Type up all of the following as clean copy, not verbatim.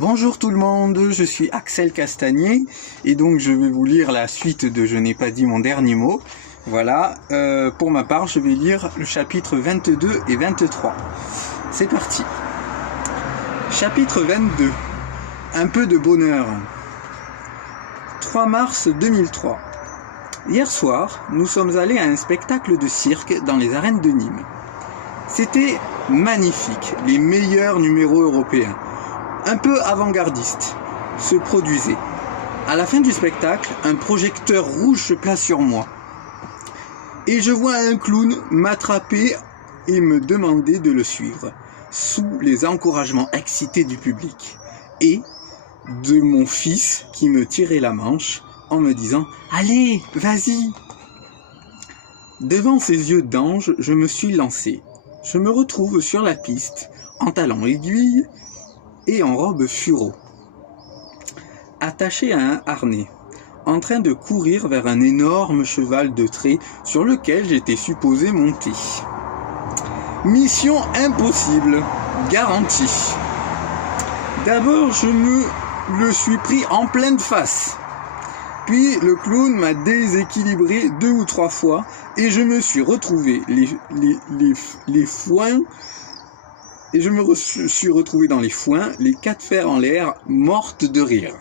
Bonjour tout le monde, je suis Axel Castagnier et donc je vais vous lire la suite de Je n'ai pas dit mon dernier mot. Voilà, pour ma part je vais lire le chapitre 22 et 23. C'est parti. Chapitre 22. Un peu de bonheur. 3 mars 2003. Hier soir, nous sommes allés à un spectacle de cirque dans les arènes de Nîmes. C'était magnifique, les meilleurs numéros européens, un peu avant-gardistes, se produisaient. À la fin du spectacle, un projecteur rouge se place sur moi. Et je vois un clown m'attraper et me demander de le suivre, sous les encouragements excités du public, et de mon fils qui me tirait la manche en me disant « Allez, vas-y !» Devant ses yeux d'ange, je me suis lancé. Je me retrouve sur la piste, en talons aiguilles et en robe furo, attaché à un harnais, en train de courir vers un énorme cheval de trait sur lequel j'étais supposé monter. Mission impossible, garantie. D'abord, je me le suis pris en pleine face. Puis le clown m'a déséquilibré 2 ou 3 fois et je me suis retrouvé dans les foins, les 4 fers en l'air, morte de rire.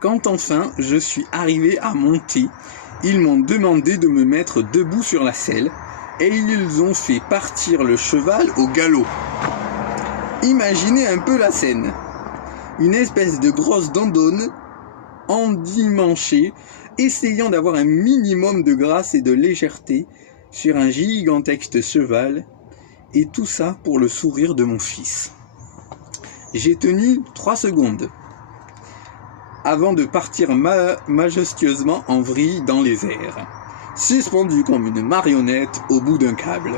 Quand enfin je suis arrivé à monter, ils m'ont demandé de me mettre debout sur la selle et ils ont fait partir le cheval au galop. Imaginez un peu la scène. Une espèce de grosse dindonne endimanchée, essayant d'avoir un minimum de grâce et de légèreté sur un gigantesque cheval, et tout ça pour le sourire de mon fils. J'ai tenu 3 secondes avant de partir majestueusement en vrille dans les airs, suspendu comme une marionnette au bout d'un câble,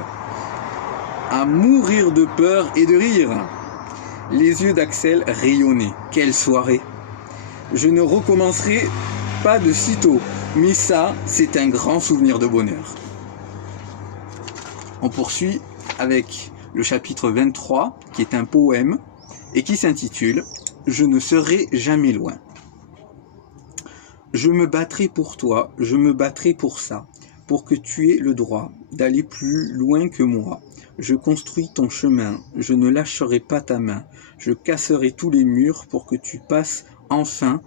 à mourir de peur et de rire. Les yeux d'Axel rayonnaient. Quelle soirée! Je ne recommencerai pas de sitôt, mais ça, c'est un grand souvenir de bonheur. On poursuit avec le chapitre 23, qui est un poème, et qui s'intitule « Je ne serai jamais loin ». Je me battrai pour toi, je me battrai pour ça, pour que tu aies le droit d'aller plus loin que moi. Je construis ton chemin, je ne lâcherai pas ta main, je casserai tous les murs pour que tu passes enfin,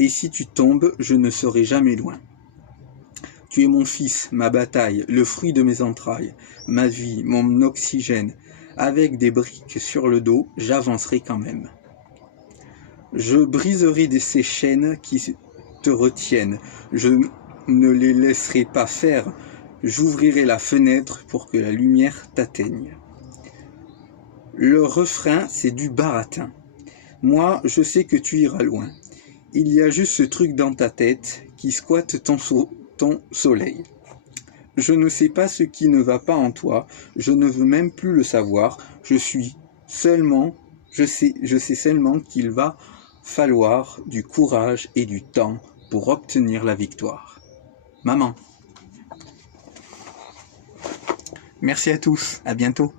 et si tu tombes, je ne serai jamais loin. Tu es mon fils, ma bataille, le fruit de mes entrailles, ma vie, mon oxygène. Avec des briques sur le dos, j'avancerai quand même. Je briserai ces chaînes qui te retiennent. Je ne les laisserai pas faire. J'ouvrirai la fenêtre pour que la lumière t'atteigne. Le refrain, c'est du baratin. Moi, je sais que tu iras loin. Il y a juste ce truc dans ta tête qui squatte ton soleil. Je ne sais pas ce qui ne va pas en toi, je ne veux même plus le savoir, je sais seulement qu'il va falloir du courage et du temps pour obtenir la victoire. Maman. Merci à tous, à bientôt.